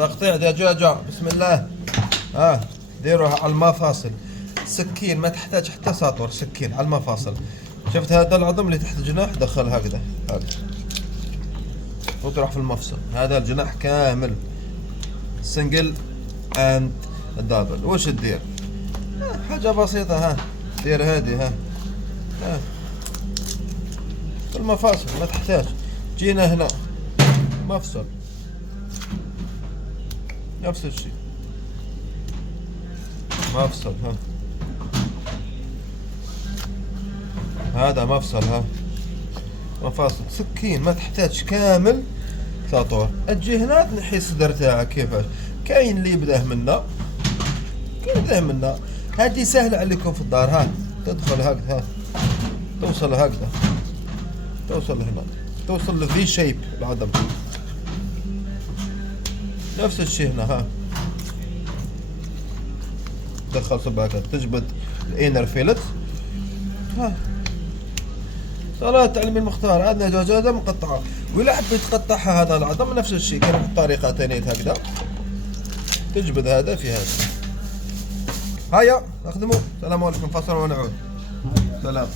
تقطيع دجاجة بسم الله. ها ديروها على المفاصل. سكين ما تحتاج حتى ساطور، سكين على المفاصل. شفت هذا العظم اللي تحت الجناح دخل هكذا وتروح في المفصل. هذا الجناح كامل سنجل اند دبل. وش تدير؟ حاجة بسيطة. ها دير هذه. ها في المفاصل ما تحتاج. جينا هنا مفصل نفس الشيء، مفصل. هذا مفصل. مفاصل سكين ما تحتاج كامل ساطور. تجي هنا تنحي الصدر تاعك. كيفاش؟ كاين اللي يبداه منا، هذه سهلة عليكم في الدار. تدخل هكذا، توصل هكذا، توصل هنا، توصل لفي شيب العظم. نفس الشيء هنا. دخل صبعك تجبد الانر فيلت. صلاة تعلم المختار. عندنا دجاجة مقطعة، ولا حبيت تقطعها هذا العظم نفس الشيء. كان بالطريقة ثانية هكذا، تجبد هذا في هذا. هيا نخدموا. السلام عليكم، فاصل ونعود. سلام.